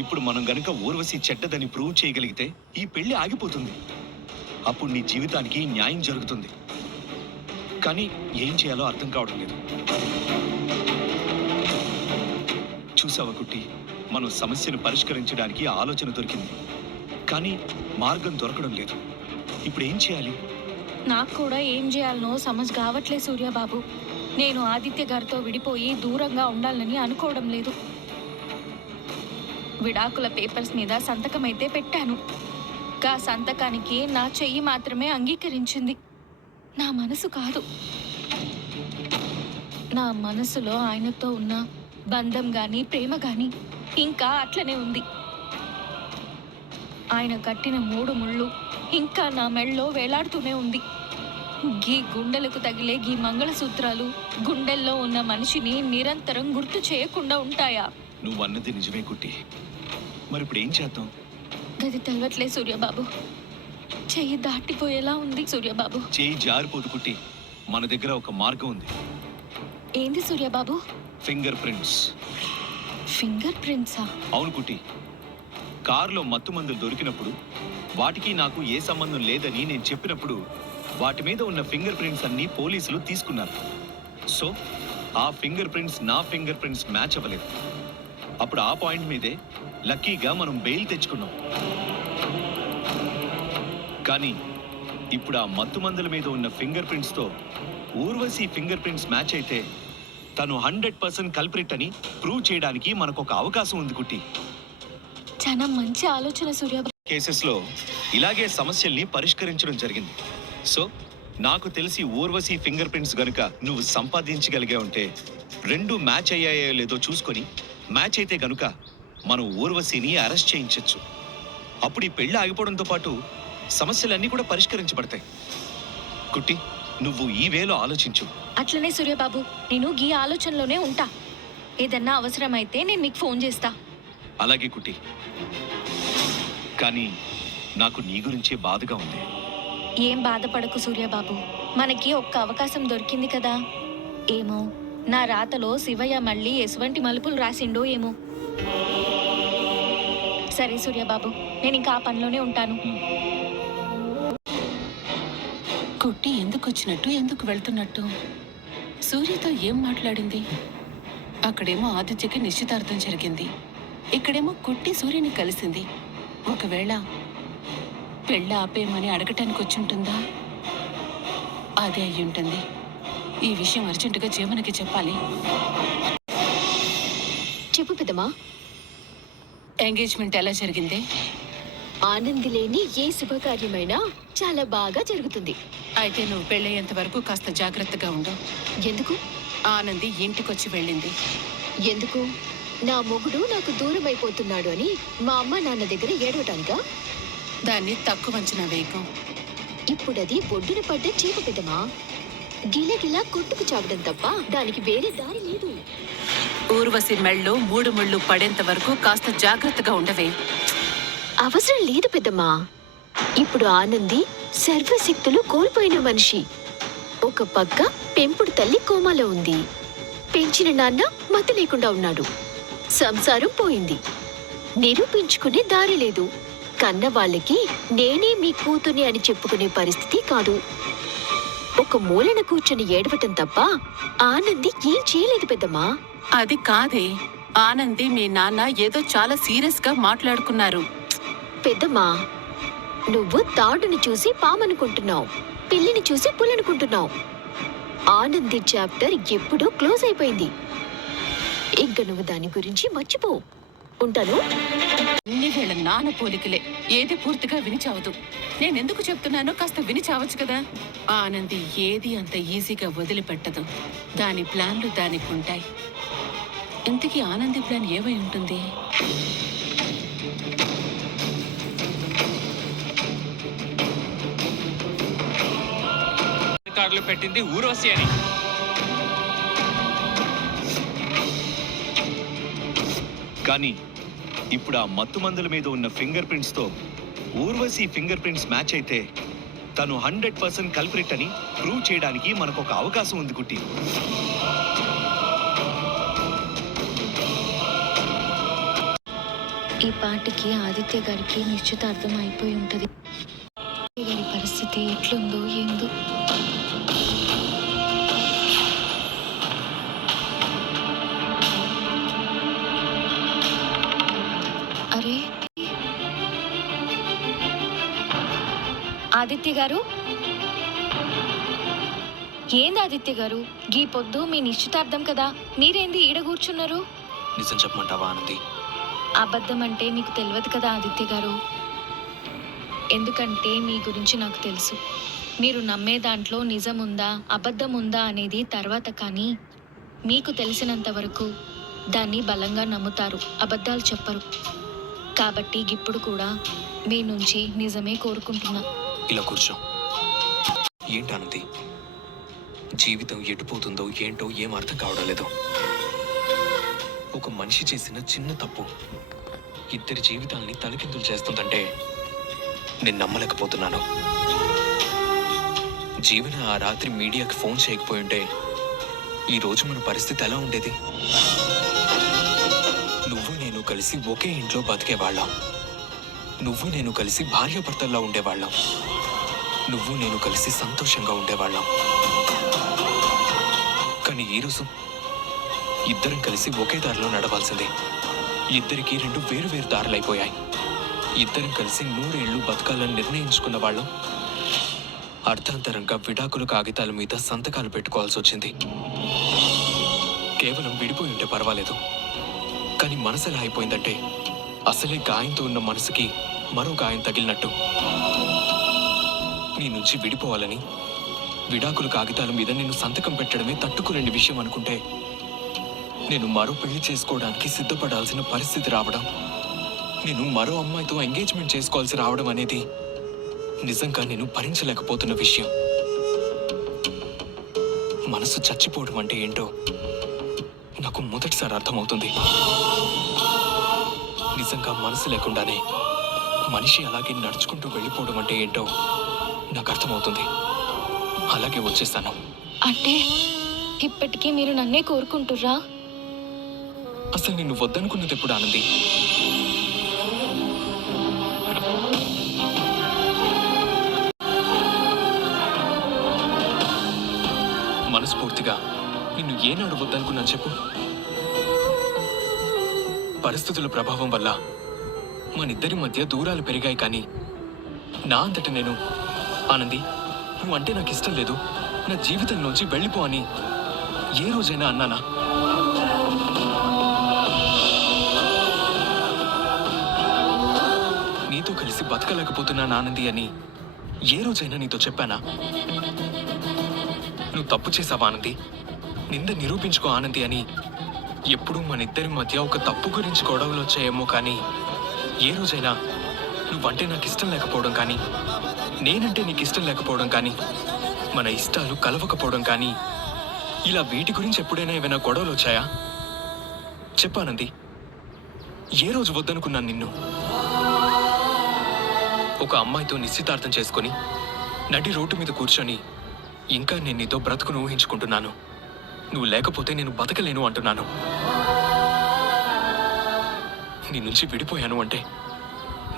ఇప్పుడు మనం గనుక ఊర్వశి చెడ్డదని ప్రూవ్ చేయగలిగితే ఈ పెళ్లి ఆగిపోతుంది. అప్పుడు నీ జీవితానికి న్యాయం జరుగుతుంది. కానీ ఏం చేయాలో అర్థం కావడం లేదు. చూసావా కుట్టి, మనం సమస్యను పరిష్కరించడానికి ఆలోచన దొరికింది, కానీ మార్గం దొరకడం లేదు. ఇప్పుడు ఏం చేయాలి? నాకు కూడా ఏం చేయాలనో సమజ్ కావట్లే సూర్యబాబు. నేను ఆదిత్య గారితో విడిపోయి దూరంగా ఉండాలని అనుకోవడం లేదు. విడాకుల పేపర్స్ మీద సంతకం అయితే పెట్టాను. ఆ సంతకానికి నా చెయ్యి మాత్రమే అంగీకరించింది, నా మనసు కాదు. నా మనసులో ఆయనతో ఉన్న బంధం గాని ప్రేమ గాని ఇంకా అట్లనే ఉంది. ఆయన కట్టిన 3 ముళ్ళు ఇంకా నా మెళ్ళలో వేలాడుతూనే ఉంది. గీ గుండెలకు తగిలే గీ మంగళసూత్రాలు గుండెల్లో ఉన్న మనిషిని నిరంతరం గుర్తు చేయకుండా ఉంటాయా? నువ్వన్నది నిజమే కుట్టి. మరి ఇప్పుడు ఏం చేద్దాం? గది తెలవట్లే సూర్యబాబు. చెయ్యి దాటిపోయేలా ఉంది సూర్యబాబు. చెయ్యి జారిపోదు కుట్టి. మన దగ్గర ఒక మార్గం ఉంది. ఏంది సూర్యబాబు? Finger prints. ఫింగర్ ప్రింట్సా? అవును కుట్టి. కారులో మత్తు మందులు దొరికినప్పుడు వాటికి నాకు ఏ సంబంధం లేదని నేను చెప్పినప్పుడు వాటి మీద ఉన్న ఫింగర్ ప్రింట్స్ అన్ని పోలీసులు తీసుకున్నారు. సో ఆ ఫింగర్ ప్రింట్స్ నా ఫింగర్ ప్రింట్స్ మ్యాచ్ అవ్వలేదు. అప్పుడు ఆ పాయింట్ మీదే లక్కీగా మనం బెయిల్ తెచ్చుకున్నాం. కానీ ఇప్పుడు ఆ మత్తు మందుల మీద ఉన్న ఫింగర్ ప్రింట్స్ తో ఊర్వశి ఫింగర్ ప్రింట్స్ మ్యాచ్ అయితే తను 100% కల్ప్రిట్ అని ప్రూవ్ చేయడానికి మనకు ఒక అవకాశం ఉంది కుట్టి. చాలా మంచి ఆలోచన సూర్యబాబు. కేసెస్ లో ఇలాగే సమస్యల్ని పరిష్కరించడం జరిగింది. సో నాకు తెలిసి ఊర్వశి ఫింగర్ ప్రింట్స్ గనుక నువ్వు సంపాదించగలిగే ఉంటే 2 మ్యాచ్ అయ్యాయో లేదో చూసుకొని మ్యాచ్ అయితే గనుక మనం ఊర్వశిని అరెస్ట్ చేయించవచ్చు. అప్పుడు ఈ పెళ్లి ఆగిపోవడంతో పాటు సమస్యలన్నీ కూడా పరిష్కరించబడతాయి. కుట్టి, నువ్వు ఈ వేలో ఆలోచించు. అట్లనే సూర్యబాబు, నేను ఈ ఆలోచనలోనే ఉంటా. ఏదన్నా అవసరమైతే నేను మీకు ఫోన్ చేస్తా. అలాగే కుట్టి. కానీ నాకు నీ గురించే బాధగా ఉంది. ఏం బాధపడకు సూర్యబాబు, మనకి ఒక్క అవకాశం దొరికింది కదా. ఏమో నా రాతలో శివయ్య మళ్ళీ ఎటువంటి మలుపులు రాసిండో ఏమో. సరే సూర్యబాబు, నేను ఇంకా ఆ పనిలోనే ఉంటాను. కుట్టి ఎందుకు వచ్చినట్టు, ఎందుకు వెళ్తున్నట్టు? సూర్యతో ఏం మాట్లాడింది? అక్కడేమో ఆదిత్యకి నిశ్చితార్థం జరిగింది, ఇక్కడేమో కుట్టి సూర్యని కలిసింది. ఒకవేళ పెళ్ళి ఆపేయమని అడగటానికి వచ్చుంటుందా? అదే అయ్యుంటుంది. ఈ విషయం అర్జెంటుగా జీవనకి చెప్పాలి. చెప్పు పెద్దమా. ఎంగేజ్మెంట్ ఎలా జరిగింది? ఆనంది లేని ఏ శుభకార్యమైనా చాలా బాగా జరుగుతుంది. అయితే నువ్వు పెళ్ళయ్యేంత వరకు కాస్త జాగ్రత్తగా ఉండు. ఎందుకు? ఆనంది ఇంటికొచ్చి వెళ్ళింది. ఎందుకు? నా మొగుడు నాకు దూరం అయిపోతున్నాడు అని మా అమ్మ నాన్న దగ్గర ఏడవటానికా? దాన్ని తక్కువ అంచనా వేయకు. ఇప్పుడది ఒడ్డున పడ్డ చీప పెద్దమా. గిలగిలా కొట్టుకు చావడం తప్ప దానికి వేరే దారి లేదు. ఊర్వశి మెళ్ళలో 3 ముళ్ళు పడేంత వరకు కాస్త జాగ్రత్తగా ఉండవే. అవసరం లేదు పెద్దమ్మా. ఇప్పుడు ఆనంది సర్వశక్తులు కోల్పోయిన మనిషి. ఒక పక్క పెంపుడు తల్లి కోమాలో ఉంది, పెంచిన నాన్న మతి లేకుండా ఉన్నాడు. సంసారం పోయింది, నిరూపించుకునే దారి లేదు. కన్న వాళ్ళకి నేనే మీ కూతుని అని చెప్పుకునే పరిస్థితి కాదు. ఒక మూలన కూర్చొని ఏడవటం తప్ప ఆనంది ఏం చేయలేదు పెద్దమ్మా. అది కాదే, ఆనంది మీ నాన్న ఏదో చాలా సీరియస్ గా మాట్లాడుకున్నారు. పెద్దమ్మా, నువ్వు తాడుని చూసి పామనుకుంటున్నావు, పిల్లిని చూసి పుల్లనుకుంటున్నావు. ఆనంది చాప్టర్ ఎప్పుడూ క్లోజ్ అయిపోయింది. ఇంక నువ్వు దాని గురించి మర్చిపో. ఉంటాను. అన్ని వీళ్ళ నాన్న పోలికలే, ఏది పూర్తిగా విని చావదు. నేనెందుకు చెప్తున్నానో కాస్త విని చావచ్చు కదా. ఆనంది ఏది అంత ఈజీగా వదిలిపెట్టదు. దాని ప్లాన్లు దానికి ఉంటాయి. ఇంతకీ ఆనంది ప్లాన్ ఏమై ఉంటుంది? కార్డులు పెట్టింది ఊర్వశి అని. కానీ ఇప్పుడు ఆ మత్తు మందుల మీద ఉన్న ఫింగర్ ప్రింట్స్ తో ఊర్వశి ఫింగర్ ప్రింట్స్ మ్యాచ్ అయితే తను 100% కల్ప్రిట్ అని ప్రూవ్ చేయడానికి మనకు ఒక అవకాశం ఉంది కుట్టి. ఈ పాటికి ఆదిత్య గారికి నిశ్చితార్థం అయిపోయి ఉంటది. ఆదిత్య గారి పరిస్థితి ఎట్లుందో ఏందో. అరే ఆదిత్య గారు, ఏంది ఆదిత్య గారు, గీ పొద్దు మీ నిశ్చితార్థం కదా, మీరేంది ఈడ కూర్చున్నారు? నిజం చెప్పమంటావా ఆనంది? అబద్ధం అంటే మీకు తెలియదు కదా ఆదిత్య గారు. ఎందుకంటే మీ గురించి నాకు తెలుసు. మీరు నమ్మే దాంట్లో నిజం ఉందా అబద్ధం ఉందా అనేది తర్వాత, కానీ మీకు తెలిసినంత వరకు దాన్ని బలంగా నమ్ముతారు, అబద్ధాలు చెప్పరు. కాబట్టి ఇప్పుడు కూడా మీ నుంచి నిజమే కోరుకుంటున్నా. ఇలా కూర్చో. ఏంటి ఆనంది, జీవితం ఎటుపోతుందో ఏంటో ఏం అర్థం కావడం లేదు. ఒక మనిషి చేసిన చిన్న తప్పు ఇద్దరి జీవితాల్ని తలకిందులు చేస్తుందంటే నేను నమ్మలేకపోతున్నాను. జీవన ఆ రాత్రి మీడియాకి ఫోన్ చేయకపోయి ఉంటే ఈరోజు మన పరిస్థితి ఎలా ఉండేది? నువ్వు నేను కలిసి ఒకే ఇంట్లో బతికేవాళ్ళం. నువ్వు నేను కలిసి భార్యాభర్తల్లా ఉండేవాళ్ళం. నువ్వు నేను కలిసి సంతోషంగా ఉండేవాళ్ళం. కానీ ఈరోజు ఇద్దరం కలిసి ఒకే దారిలో నడవాల్సిందే. ఇద్దరికి రెండు వేరు వేరు దారులైపోయాయి. ఇద్దరం కలిసి 100 ఏళ్ళు బతకాలని నిర్ణయించుకున్న వాళ్ళం అర్థాంతరంగా విడాకుల కాగితాల మీద సంతకాలు పెట్టుకోవాల్సి వచ్చింది. కేవలం విడిపోయి ఉంటే పర్వాలేదు, కానీ మనసు ఎలా అయిపోయిందంటే అసలే గాయంతో ఉన్న మనసుకి మరో గాయం తగిలినట్టు. నీ నుంచి విడిపోవాలని విడాకుల కాగితాల మీద నేను సంతకం పెట్టడమే తట్టుకోలేని విషయం అనుకుంటే, నేను మరో పెళ్లి చేసుకోవడానికి సిద్ధపడాల్సిన పరిస్థితి రావడం, నేను మరో అమ్మాయితో ఎంగేజ్మెంట్ చేసుకోవాల్సి రావడం అనేది నిజంగా నేను భరించలేకపోతున్న విషయం. మనసు చచ్చిపోవడం అంటే ఏంటో నాకు మొదటిసారి అర్థమవుతుంది. నిజంగా మనసు లేకుండానే మనిషి అలాగే నడుచుకుంటూ వెళ్ళిపోవడం అంటే ఏంటో నాకు అర్థమవుతుంది. అలాగే వచ్చేస్తాను. అంటే ఇప్పటికీ మీరు నన్నే కోరుకుంటుర్రా? అసలు నిన్ను వద్దనుకున్నది ఎప్పుడు ఆనంది? మనస్ఫూర్తిగా నిన్ను ఏనాడు వద్దనుకున్నా చెప్పు? పరిస్థితుల ప్రభావం వల్ల మనిద్దరి మధ్య దూరాలు పెరిగాయి, కానీ నా అంతట నేను ఆనంది నువ్వు అంటే నాకు ఇష్టం లేదు, నా జీవితంలోంచి వెళ్ళిపో అని ఏ రోజైనా అన్నానా? నీతో కలిసి బతకలేకపోతున్నాను ఆనంది అని ఏ రోజైనా నీతో చెప్పానా? నువ్వు తప్పు చేసావా ఆనంది, నింద నిరూపించుకో ఆనంది అని ఎప్పుడూ మన ఇద్దరి మధ్య ఒక తప్పు గురించి గొడవలు వచ్చాయేమో, కానీ ఏ రోజైనా నువ్వంటే నాకు ఇష్టం లేకపోవడం కానీ, నేనంటే నీకు ఇష్టం లేకపోవడం కానీ, మన ఇష్టాలు కలవకపోవడం కానీ, ఇలా వీటి గురించి ఎప్పుడైనా ఏమైనా గొడవలు వచ్చాయా? చెప్పానంది, ఏ రోజు వద్దనుకున్నాను నిన్ను? ఒక అమ్మాయితో నిశ్చితార్థం చేసుకొని నడి రోడ్డు మీద కూర్చొని ఇంకా నేను నీతో బ్రతుకును ఊహించుకుంటున్నాను. నువ్వు లేకపోతే నేను బతకలేను అంటున్నాను. నీ నుంచి విడిపోయాను అంటే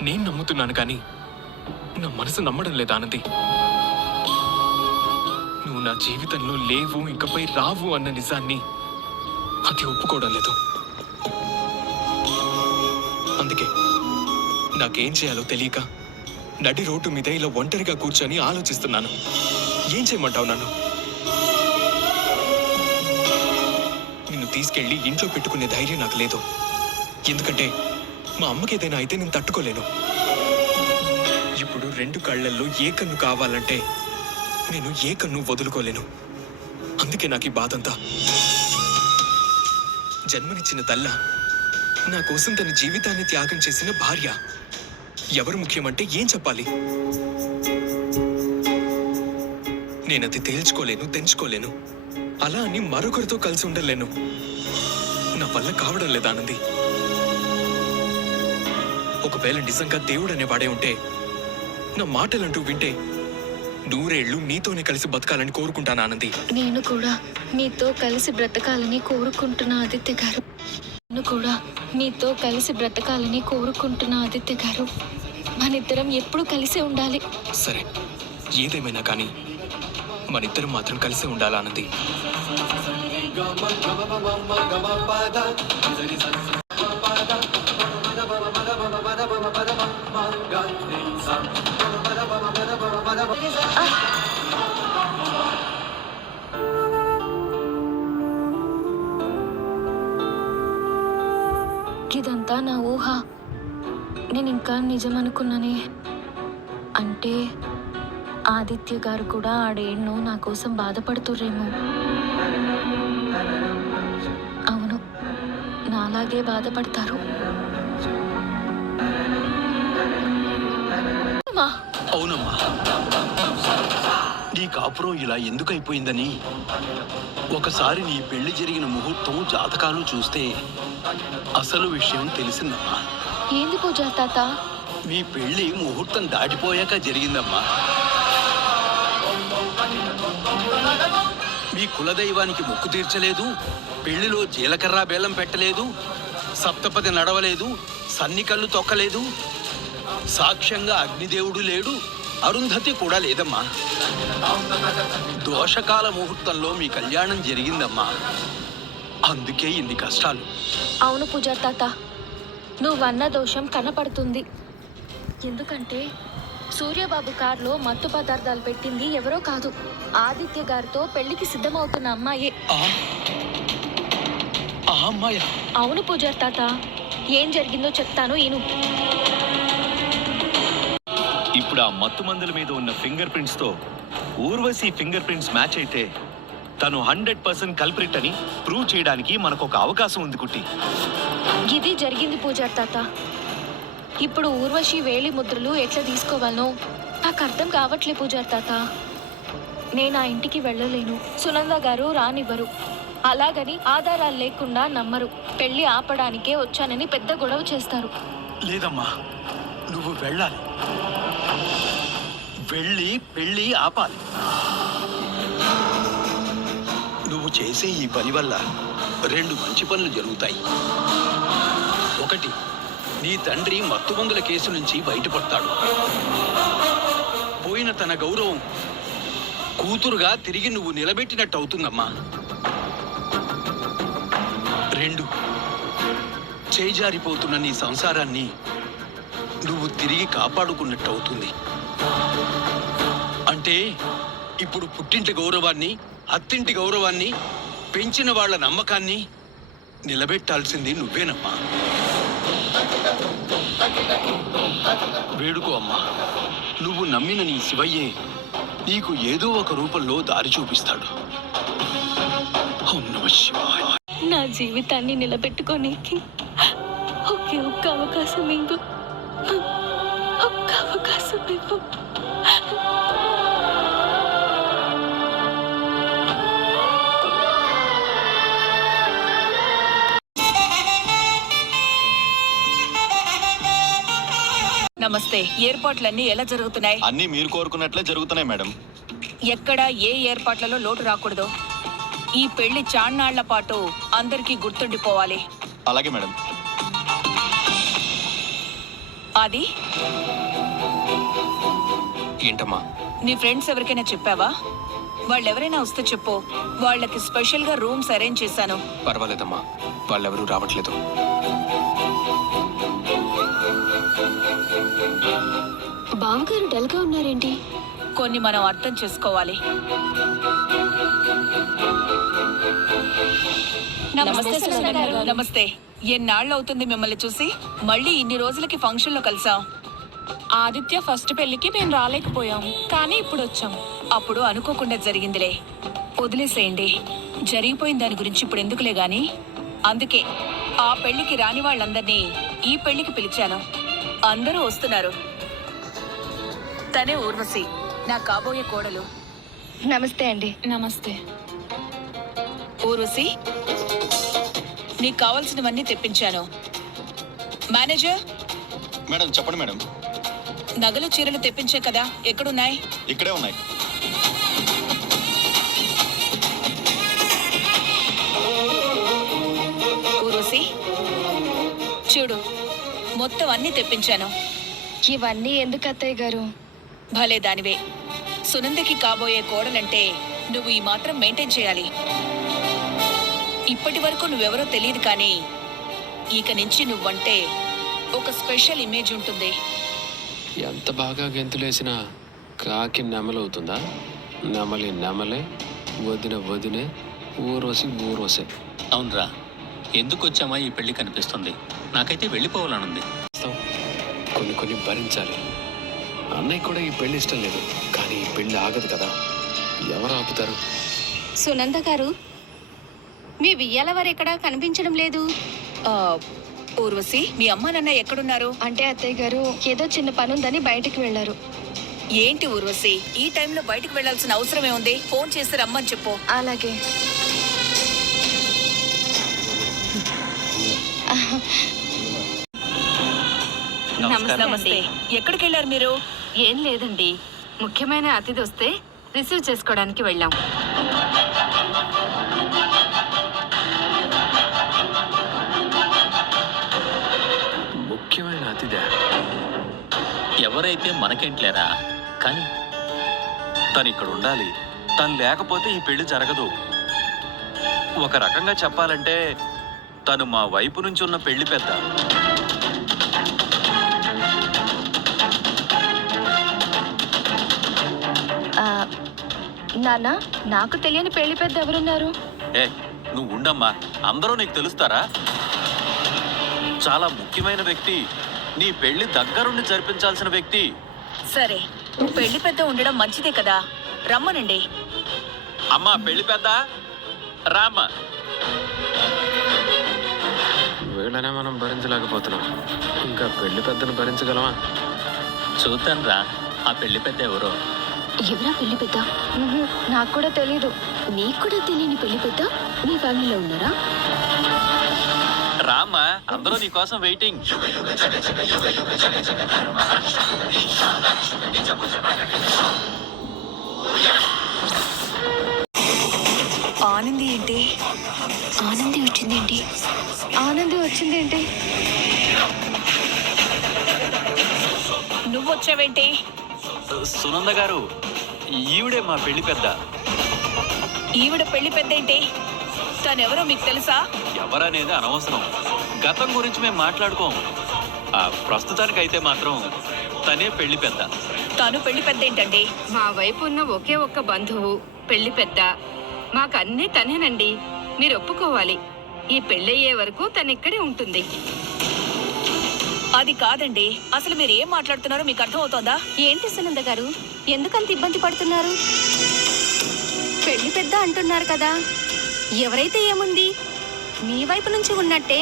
నేను నమ్ముతున్నాను, కానీ నా మనసు నమ్మడం లేదు ఆనంది. నువ్వు నా జీవితంలో లేవు, ఇంకపై రావు అన్న నిజాన్ని అది ఒప్పుకోవడం లేదు. అందుకే నాకేం చేయాలో తెలియక నడి రోడ్డు మీద ఇలా ఒంటరిగా కూర్చొని ఆలోచిస్తున్నాను. ఏం చేయమంటావు నన్ను? నిన్ను తీసుకెళ్లి ఇంట్లో పెట్టుకునే ధైర్యం నాకు లేదు. ఎందుకంటే మా అమ్మకి ఏదైనా అయితే నేను తట్టుకోలేను. ఇప్పుడు 2 కళ్ళల్లో ఏ కన్ను కావాలంటే నేను ఏ కన్ను వదులుకోలేను. అందుకే నాకు ఈ బాధంతా. జన్మనిచ్చిన తల్ల, నా కోసం తన జీవితాన్ని త్యాగం చేసిన భార్య, ఎవరు ముఖ్యమంటే ఏం చెప్పాలి? నేనది తేల్చుకోలేను, తెంచుకోలేను. అలా అని మరొకరితో కలిసి ఉండలేను. నా వల్ల కావడం లేదా ఆనంది? ఒకవేళ నిజంగా దేవుడు అనేవాడే ఉంటే, నా మాటలంటూ వింటే 100 ఏళ్ళు నీతోనే కలిసి బతకాలని కోరుకుంటాను ఆనంది. నేను కూడా మీతో కలిసి బ్రతకాలని కోరుకుంటున్నా ఆదిత్య గారు. నేను కూడా మీతో కలిసి బ్రతకాలని కోరుకుంటున్నా ఆదిత్య గారు. మనిద్దరం ఎప్పుడూ కలిసే ఉండాలి. సరే, ఏదేమైనా కానీ మనిద్దరం మాత్రం కలిసి ఉండాలి ఆనంది. ఇదంతా నా ఊహ. నేను ఇంకా నిజం అనుకున్నానే. అంటే ఆదిత్య గారు కూడా ఆడేళ్ళు నా కోసం బాధపడుతుర్రేమో. అవును, నాలాగే బాధపడతారు. అవునమ్మా, నీ కాపురం ఇలా ఎందుకైపోయిందని ఒకసారి నీ పెళ్లి జరిగిన ముహూర్తం జాతకాలు చూస్తే అసలు విషయం తెలిసిందమ్మా. ఏంది పూజా తాత? మీ పెళ్లి ముహూర్తం దాటిపోయాక జరిగిందమ్మా. మీ కులదైవానికి మొక్కు తీర్చలేదు, పెళ్లిలో జీలకర్ర బెల్లం పెట్టలేదు, సప్తపది నడవలేదు, సన్నికళ్ళు తొక్కలేదు, సాక్ష్యంగా అగ్నిదేవుడు లేడు, అరుంధతి కూడా లేదమ్మా. దోషకాల ముహూర్తంలో మీ కళ్యాణం జరిగిందమ్మా. అందుకే ఇన్ని కష్టాలు. అవును పూజా తాత, నువ్వన్న దోషం కనపడుతుంది. ఎందుకంటే సూర్యబాబు కారులో మత్తు పదార్థాలు పెట్టింది ఎవరో కాదు, ఆదిత్య గారితో పెళ్లికి సిద్ధమవుతున్న అమ్మాయే. ఆ అమ్మాయ? అవును పూజా తాత, ఏం జరిగిందో చెప్తాను ఈను. ఇప్పుడు ఆ మత్తు మందుల మీద ఉన్న ఫింగర్ ప్రింట్స్ తో ఊర్వశి ఫింగర్ ప్రింట్స్ మ్యాచ్ అయితే తను 100% కల్ప్రిట్ అని ప్రూవ్ చేయడానికి మనకు ఒక అవకాశం ఉంది కుట్టి. ఇది జరిగింది పూజా తాత. ఇప్పుడు ఊర్వశి వేలి ముద్రలు ఎట్లా తీసుకోవాలనో నాకు అర్థం కావట్లే పూజా తాత. నేను ఆ ఇంటికి వెళ్ళలేను, సునంద గారు రానివ్వరు. అలాగని ఆధారాలు లేకుండా నమ్మరు. పెళ్లి ఆపడానికే వచ్చానని పెద్ద గొడవ చేస్తారు. లేదమ్మా, నువ్వు వెళ్ళాలి. వెళ్ళి పెళ్లి ఆపాలి. నువ్వు చేసే ఈ పని వల్ల 2 మంచి పనులు జరుగుతాయి. ఒకటి, నీ తండ్రి మత్తుమందుల కేసు నుంచి బయటపడతాడు. పోయిన తన గౌరవం కూతురుగా తిరిగి నువ్వు నిలబెట్టినట్టు అవుతుందమ్మా. 2, చేజారిపోతున్న నీ సంసారాన్ని నువ్వు తిరిగి కాపాడుకున్నట్టు అవుతుంది. అంటే ఇప్పుడు పుట్టింటి గౌరవాన్ని, అత్తింటి గౌరవాన్ని, పెంచిన వాళ్ళ నమ్మకాన్ని నిలబెట్టాల్సింది నువ్వేనమ్మా. వేడుకో అమ్మా. నువ్వు నమ్మిన నీ శివయ్యే నీకు ఏదో ఒక రూపంలో దారి చూపిస్తాడు. ఓం నమః శివాయ. నా జీవితాన్ని నిలబెట్టుకోనీకి ఒకే ఒక్క అవకాశం ఇవ్వు. ఒక్క అవకాశం ఇవ్వు. నమస్తే. ఏర్పాట్లన్నీ ఎలా జరుగుతున్నాయి? అన్నీ మీరు కోరుకున్నట్లే జరుగుతున్నాయి మేడం. ఎక్కడ ఏ ఏర్పాట్లలో లోటు రాకూడదు. ఈ పెళ్లి చాన్నాళ్ల పాటు అందరికీ గుర్తుండిపోవాలి. అలాగే మేడం. అది ఏంటమ్మా? నీ ఫ్రెండ్స్ ఎవరికైనా చెప్పావా? వాళ్ళెవరైనా వస్తే చెప్పు, వాళ్ళకి స్పెషల్ గా రూమ్స్ అరేంజ్ చేశాను. పర్వాలేదమ్మా, వాళ్ళెవరూ రావట్లేదు. బావగారు డల్గా ఉన్నారేంటి? కొన్ని మనం అర్థం చేసుకోవాలి. నమస్తే. ఎన్నాళ్ళు అవుతుంది మిమ్మల్ని చూసి? మళ్ళీ ఇన్ని రోజులకి ఫంక్షన్ లో కలిసాం. ఆదిత్య ఫస్ట్ పెళ్లికి మేము రాలేకపోయాం, కానీ ఇప్పుడు వచ్చాం. అప్పుడు అనుకోకుండా జరిగిందిలే, వదిలేసేయండి. జరిగిపోయిన దాని గురించి ఇప్పుడు ఎందుకులే గాని. అందుకే ఆ పెళ్లికి రాని వాళ్ళందరినీ ఈ పెళ్లికి పిలిచాను. అందరూ వస్తున్నారు. తనే ఊర్వశి, నా కాబోయే కోడలు. నమస్తే అండి. నమస్తే. ఊర్వశి, నీకు కావాల్సినవన్నీ తెప్పించాను. మేనేజర్, మేడం చెప్పండి మేడం. నగలు చీరలు తెప్పించే కదా, ఎక్కడున్నాయి? ఇక్కడే ఉన్నాయి. ఊర్వశి చూడు, మొత్తం అన్నీ తెప్పించాను. ఇవన్నీ ఎందుకు అత్తయ్య గారు? భలే దానివే. సునందకి కాబోయే కోడలంటే నువ్వు ఈ మాత్రం మెయింటైన్ చేయాలి. ఇప్పటి వరకు నువ్వెవరో తెలియదు, కానీ ఇక నుంచి నువ్వంటే ఒక స్పెషల్ ఇమేజ్ ఉంటుంది. ఎంత బాగా గెంతులేసినా కాకి నెమలవుతుందా? నెమలి నెమలే, వదిన వదినే, ఊరోసి ఊరోసే. అవునరా, ఎందుకు వచ్చామా ఈ పెళ్లి కనిపిస్తుంది. నాకైతే వెళ్ళిపోవాలనుంది. కొన్ని కొన్ని భరించాలి. అన్నయ్య కూడా ఈ పెళ్లి ఇష్టం లేదు, కానీ ఈ పెళ్లి ఆగదు కదా. ఎవరు ఆపుతారు? సునంద గారు, మీ వియ్యాల వారు ఎక్కడా కనిపించడం లేదు. ఊర్వశి, మీ అమ్మ నాన్న ఎక్కడున్నారు? అంటే అత్తయ్య గారు ఏదో చిన్న పనుందని బయటికి వెళ్లారు. ఏంటి ఊర్వశి, ఈ టైంలో బయటకు వెళ్లాల్సిన అవసరమే ఉంది? ఫోన్ చేసి రమ్మని చెప్పు. అలాగే. నమస్తే. ఎక్కడికి వెళ్ళారు మీరు? ఏం లేదండి, ముఖ్యమైన అతిథి వస్తే రిసీవ్ చేసుకోవడానికి వెళ్ళాం. ముఖ్యమైన అతిథి ఎవరైతే మనకేంట్లేరా, కానీ తను ఇక్కడ ఉండాలి. తను లేకపోతే ఈ పెళ్లి జరగదు. ఒక రకంగా చెప్పాలంటే తను మా వైపు నుంచి ఉన్న పెళ్లి పెద్ద. నాన్న, నాకు తెలియని పెళ్లి పెద్ద ఎవరున్నారు? ఏ నువ్వు ఉండమ్మా, అందరూ నీకు తెలుస్తారా? చాలా ముఖ్యమైన వ్యక్తి, నీ పెళ్లి దగ్గరుండి జరిపించాల్సిన వ్యక్తి. సరే, పెళ్లి పెద్ద ఉండడం మంచిదే కదా, రమ్మనండి. అమ్మా పెళ్లి పెద్ద రామ్మా. వీళ్ళనే మనం భరించలేకపోతున్నాం, ఇంకా పెళ్లి పెద్దను భరించగలమా? చూద్దాంరా ఆ పెళ్లి పెద్ద ఎవరో. ఎవరా పెళ్లి పెద్ద? నాకు కూడా తెలీదు. నీకు కూడా తెలియని పెళ్లి పెద్ద మీ ఫ్యామిలీలో ఉన్నారా? రామ్మా, అందరూ నీ కోసం వెయిటింగ్. ఆనంది ఏంటి? ఆనంది వచ్చిందేంటి? ఆనంది వచ్చిందేంటి? నువ్వొచ్చావేంటి? సునంద గారు, ఈవిడే మా పెళ్లి పెద్ద. ఈవిడ పెళ్లి పెద్ద ఏంటి? తనెవరో మీకు తెలుసా? ఎవరనేది అనవసరం, గతం గురించి మేము మాట్లాడుకోం. ప్రస్తుతానికైతే మాత్రం తనే పెళ్లి పెద్ద. తను పెళ్లి పెద్ద ఏంటండి? మా వైపు ఉన్న ఒకే ఒక్క బంధువు పెళ్లి పెద్ద. మాకన్నీ తనేనండి, మీరు ఒప్పుకోవాలి. ఈ పెళ్ళయ్యే వరకు తను ఇక్కడే ఉంటుంది. అది కాదండి, అసలు మీరు ఏం మాట్లాడుతున్నారో మీకు అర్థమవుతోందా? ఏంటి సునంద గారు, ఎందుకంత ఇబ్బంది పడుతున్నారు? పెళ్లి పెద్ద అంటున్నారు కదా, ఎవరైతే ఏముంది, మీ వైపు నుంచి ఉన్నట్టే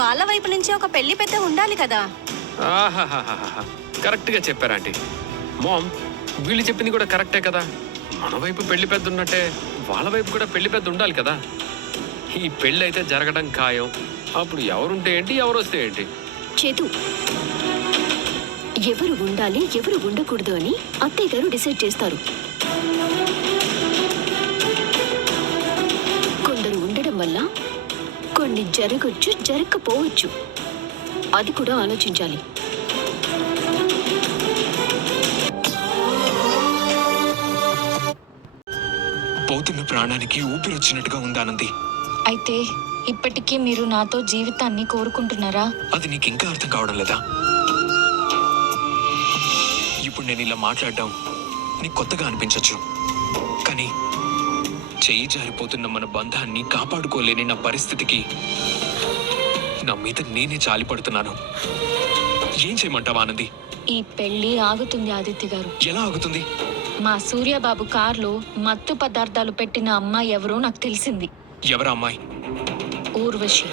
వాళ్ళ వైపు నుంచి ఒక పెళ్లి పెద్ద ఉండాలి కదా. కరెక్ట్గా చెప్పారా ఆంటీ. మామ్, వీళ్ళు చెప్పింది కూడా కరెక్టే కదా. మన వైపు పెళ్లి పెద్ద ఉన్నట్టే వాళ్ళ వైపు కూడా పెళ్లి పెద్ద ఉండాలి కదా. ఈ పెళ్ళి అయితే జరగడం ఖాయం. అప్పుడు ఎవరుంటే ఏంటి, ఎవరు వస్తే ఏంటి? చేతు, ఎవరు ఉండాలి ఎవరు ఉండకూడదు అని అత్తయ్య గారు డిసైడ్ చేస్తారు. కొందరు ఉండడం వల్ల కొన్ని జరగచ్చు, జరగకపోవచ్చు. అది కూడా ఆలోచించాలి. పోతున్న ప్రాణానికి ఊపిరొచ్చినట్టుగా ఉందానంది. అయితే ఇప్పటికీ మీరు నాతో జీవితాన్ని కోరుకుంటున్నారా? అది నీకు ఇంకా అర్థం కావడం లేదా? ఇప్పుడు నేను ఇలా మాట్లాడడం నీకు కొత్తగా అనిపించవచ్చు, కానీ చెయ్యి జారిపోతున్న మన బంధాన్ని కాపాడుకోలేని నా పరిస్థితికి నా మీద నేనే జాలిపడుతున్నాను. ఏం చేయమంటావా ఆనంది? ఈ పెళ్లి ఆగుతుంది ఆదిత్య గారు. ఎలా ఆగుతుంది? మా సూర్యబాబు కార్లో మత్తు పదార్థాలు పెట్టిన అమ్మాయి ఎవరో నాకు తెలిసింది. ఎవరా అమ్మాయి? ఊర్వశి.